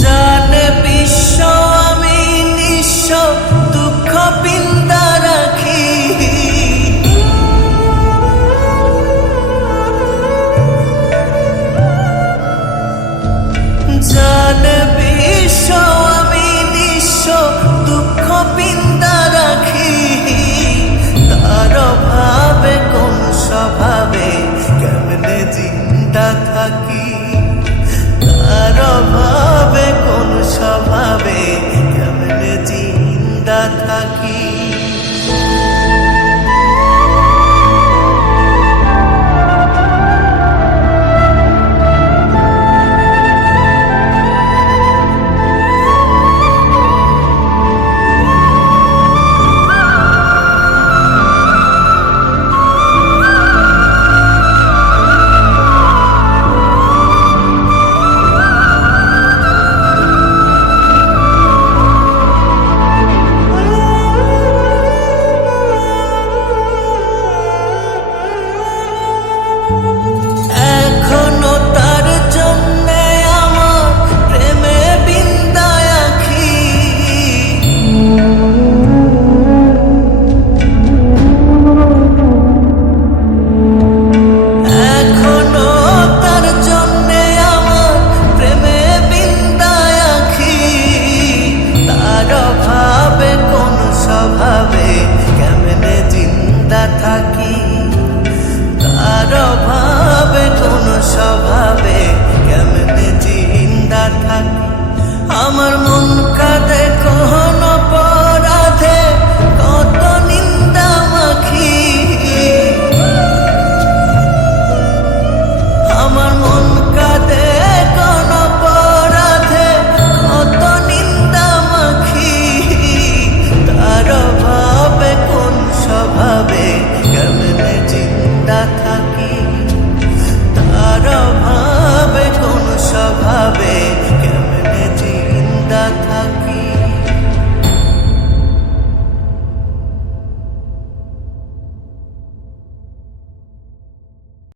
জানে বিশ্ব আমি নিঃস্ব দুঃখ পিন্দা রাখি, জানে বিশ্ব আমি নিঃস্ব দুঃখ পিন্দা রাখি। তার ভাবে কোন স্বভাবে কেমনে জিন্দা থাকি, তার ভাবে কোন স্বভাবে কেমনে জিন্দা থাকি। এখনো তার জন্যে আমার প্রেমে বিন্দায় আঁখি, এখনো তার জন্যে আমার প্রেমে বিন্দায় আঁখি। তার ভাবে কোন স্বভাবে কেমনে জিন্দা থাকি, তার ভাবে কোন স্বভাবে কেমনে জিন্দা থাকি। আমার মন কাঁদে কোন অপরাধে কত নিন্দা মাখি, আমার মন কাঁদে কোন অপরাধে কত নিন্দা মাখি। তার ভাবে কোন স্বভাবে কেমনে জিন্দা থাকি।